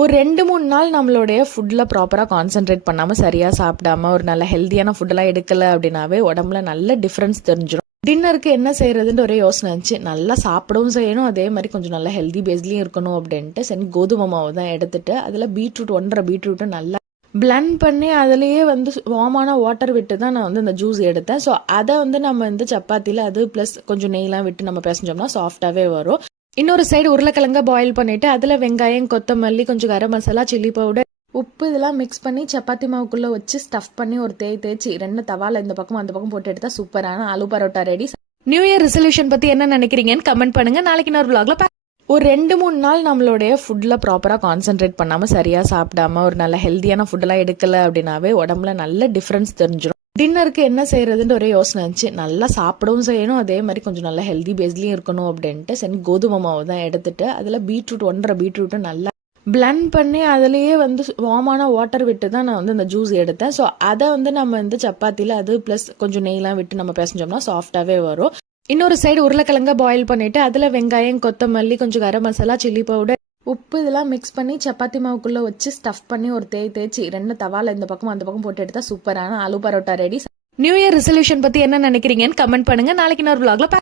ஒரு 2, 3 நாள் நம்மளுடைய ஃபுட்ல ப்ராப்பரா கான்சன்ட்ரேட் பண்ணாம, சரியா சாப்பிடாம, ஒரு நல்ல ஹெல்தியான ஃபுட்டெல்லாம் எடுக்கல அப்படின்னாவே உடம்புல நல்ல டிஃபரன்ஸ் தெரிஞ்சிரும். டின்னருக்கு என்ன செய்யறதுன்ற ஒரே யோசனை இருந்துச்சு. நல்லா சாப்பிடவும் செய்யணும், அதே மாதிரி கொஞ்சம் நல்லா ஹெல்தி பேஸ்லயும் இருக்கணும் அப்படின்ட்டு சரி கோதுமை மாவு தான் எடுத்துட்டு அதில் பீட்ரூட் 1.5 பீட்ரூட்டை நல்லா பிளண்ட் பண்ணி அதுலேயே வார்மான வாட்டர் விட்டு தான் நான் இந்த ஜூஸ் எடுத்தேன். ஸோ அதை நம்ம சப்பாத்தியில் அது ப்ளஸ் கொஞ்சம் நெய்லாம் விட்டு நம்ம பிசைஞ்சோம்னா சாஃப்டாகவே வரும். இன்னொரு சைடு உருளைக்கிழங்க பாயில் பண்ணிட்டு அதில் வெங்காயம், கொத்தமல்லி, கொஞ்சம் கரம் மசாலா, சில்லி பவுடர், உப்பு இதெல்லாம் மிக்ஸ் பண்ணி சப்பாத்தி மாவுக்குள்ளே வச்சு ஸ்டஃப் பண்ணி ஒரு தேய்ச்சி 2 தவால இந்த பக்கம் அந்த பக்கம் போட்டு எடுத்தா சூப்பரான aloo parotta ready. New year resolution பற்றி என்ன நினைக்கிறீங்கன்னு கமெண்ட் பண்ணுங்க. நாளைக்கு இன்னொரு vlogல ஒரு 2, 3 நாள் நம்மளுடைய ஃபுட்ல ப்ராப்பராக கான்சென்ட்ரேட் பண்ணாமல், சரியாக சாப்பிடாம, ஒரு நல்ல ஹெல்தியான ஃபுட்டெல்லாம் எடுக்கல அப்படின்னாவே உடம்புல நல்ல டிஃப்ரென்ஸ் தெரிஞ்சிடும். டின்னருக்கு என்ன செய்யறதுன்ற ஒரே யோசனை இருந்துச்சு. நல்லா சாப்பிடவும் செய்யணும், அதே மாதிரி கொஞ்சம் நல்லா ஹெல்தி பேஸ்லயும் இருக்கணும் அப்படின்ட்டு சரி கோதுமை மாவு தான் எடுத்துட்டு அதில் பீட்ரூட் 1.5 பீட்ரூட்டை நல்லா பிளண்ட் பண்ணி அதுலேயே வார்மான வாட்டர் விட்டு தான் நான் இந்த ஜூஸ் எடுத்தேன். ஸோ அதை நம்ம சப்பாத்தியில் அது ப்ளஸ் கொஞ்சம் நெய்லாம் விட்டு நம்ம பிசைஞ்சோம்னா சாஃப்டாகவே வரும். இன்னொரு சைடு உருளைக்கிழங்க பாயில் பண்ணிட்டு அதில் வெங்காயம், கொத்தமல்லி, கொஞ்சம் கரம் மசாலா, சில்லி பவுடர், உப்பு இதெல்லாம் மிக்ஸ் பண்ணி சப்பாத்தி மாவுக்குள்ளே வச்சு ஸ்டஃப் பண்ணி ஒரு தேய்ச்சி 2 தவால இந்த பக்கம் அந்த பக்கம் போட்டு எடுத்தா சூப்பரான aloo parotta ready. New year resolution பற்றி என்ன நினைக்கிறீங்கன்னு கமெண்ட் பண்ணுங்க. நாளைக்கு இன்னொரு vlogல